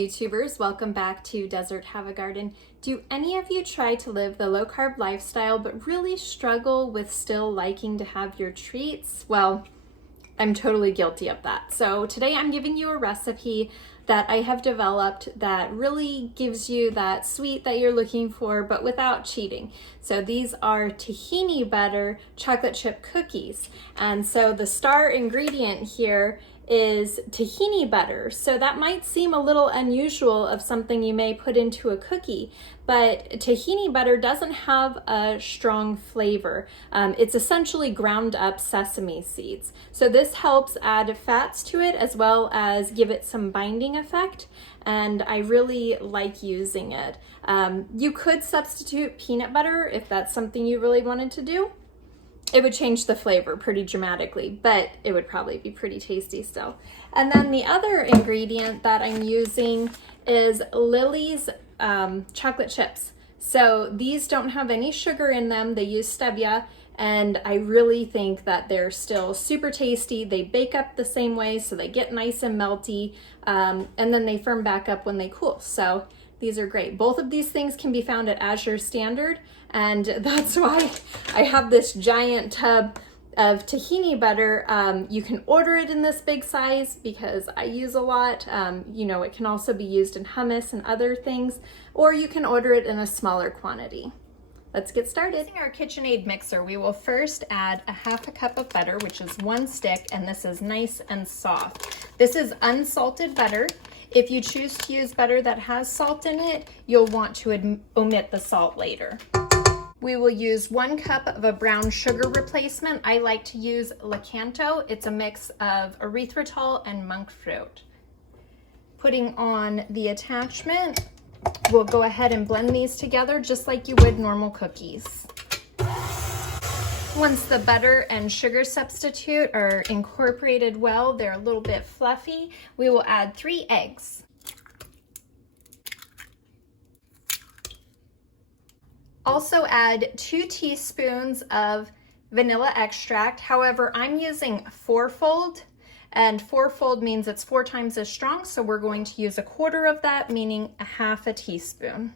YouTubers, welcome back to Desert Have a Garden. Do any of you try to live the low carb lifestyle but really struggle with still liking to have your treats? Well, I'm totally guilty of that. So today I'm giving you a recipe that I have developed that really gives you that sweet that you're looking for, but without cheating. So these are tahini butter chocolate chip cookies. And so the star ingredient here is tahini butter. So that might seem a little unusual of something you may put into a cookie, but tahini butter doesn't have a strong flavor. It's essentially ground up sesame seeds. So this helps add fats to it as well as give it some binding effect. And I really like using it. You could substitute peanut butter if that's something you really wanted to do. It would change the flavor pretty dramatically, but it would probably be pretty tasty still. And then the other ingredient that I'm using is Lily's chocolate chips. So these don't have any sugar in them. They use stevia, and I really think that they're still super tasty. They bake up the same way, so they get nice and melty, and then they firm back up when they cool. So these are great. Both of these things can be found at Azure Standard, and that's why I have this giant tub of tahini butter. You can order it in this big size because I use a lot. You know, it can also be used in hummus and other things, or you can order it in a smaller quantity. Let's get started. Using our KitchenAid mixer, we will first add a half a cup of butter, which is 1 stick, and this is nice and soft. This is unsalted butter. If you choose to use butter that has salt in it, you'll want to omit the salt later. We will use 1 cup of a brown sugar replacement. I like to use Lakanto. It's a mix of erythritol and monk fruit. Putting on the attachment, we'll go ahead and blend these together just like you would normal cookies. Once the butter and sugar substitute are incorporated well, they're a little bit fluffy, we will add 3 eggs. Also add 2 teaspoons of vanilla extract. However, I'm using 4-fold, and 4-fold means it's 4 times as strong, so we're going to use 1/4 of that, meaning a half a teaspoon.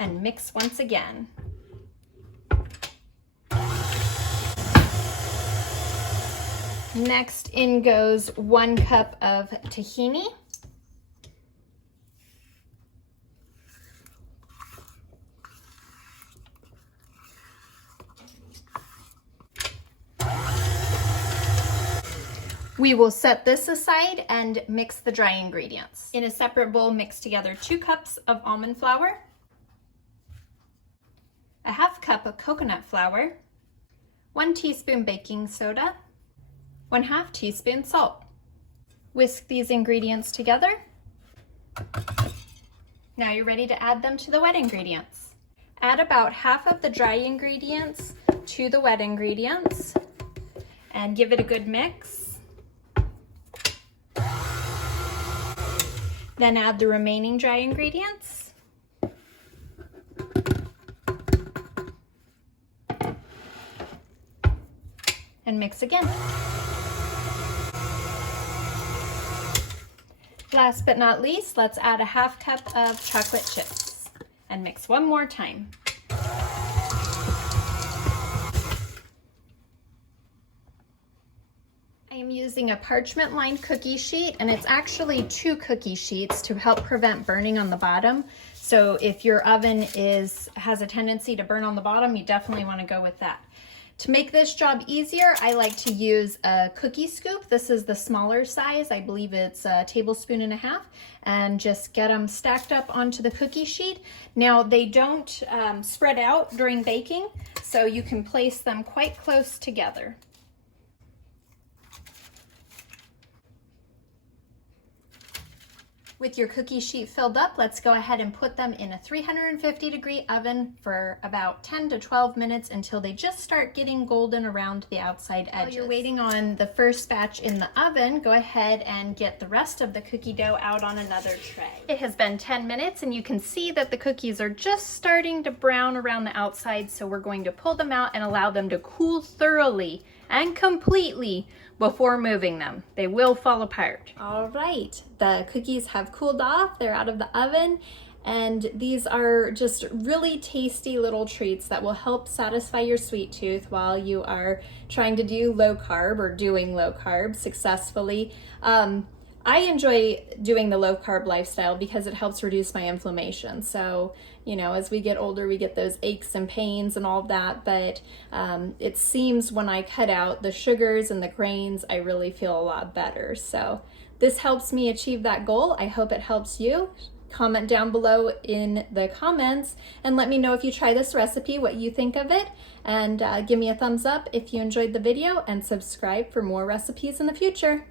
And mix once again. Next in goes 1 cup of tahini. We will set this aside and mix the dry ingredients. In a separate bowl, mix together 2 cups of almond flour, a half cup of coconut flour, 1 teaspoon baking soda, 1/2 teaspoon salt. Whisk these ingredients together. Now you're ready to add them to the wet ingredients. Add about half of the dry ingredients to the wet ingredients and give it a good mix. Then add the remaining dry ingredients. And mix again. Last but not least, let's add a half cup of chocolate chips and mix one more time. I am using a parchment lined cookie sheet, and it's actually 2 cookie sheets to help prevent burning on the bottom. So if your oven has a tendency to burn on the bottom, you definitely want to go with that. To make this job easier, I like to use a cookie scoop. This is the smaller size. I believe it's 1.5 tablespoons, and just get them stacked up onto the cookie sheet. Now they don't spread out during baking, so you can place them quite close together. With your cookie sheet filled up, let's go ahead and put them in a 350-degree oven for about 10 to 12 minutes until they just start getting golden around the outside edges. While you're waiting on the first batch in the oven, go ahead and get the rest of the cookie dough out on another tray. It has been 10 minutes and you can see that the cookies are just starting to brown around the outside, so we're going to pull them out and allow them to cool thoroughly and completely before moving them. They will fall apart. All right, the cookies have cooled off, they're out of the oven, and these are just really tasty little treats that will help satisfy your sweet tooth while you are trying to do low carb or doing low carb successfully. I enjoy doing the low carb lifestyle because it helps reduce my inflammation. So, you know, as we get older, we get those aches and pains and all of that. But it seems when I cut out the sugars and the grains, I really feel a lot better. So this helps me achieve that goal. I hope it helps you. Comment down below in the comments and let me know if you try this recipe, what you think of it, and give me a thumbs up if you enjoyed the video, and subscribe for more recipes in the future.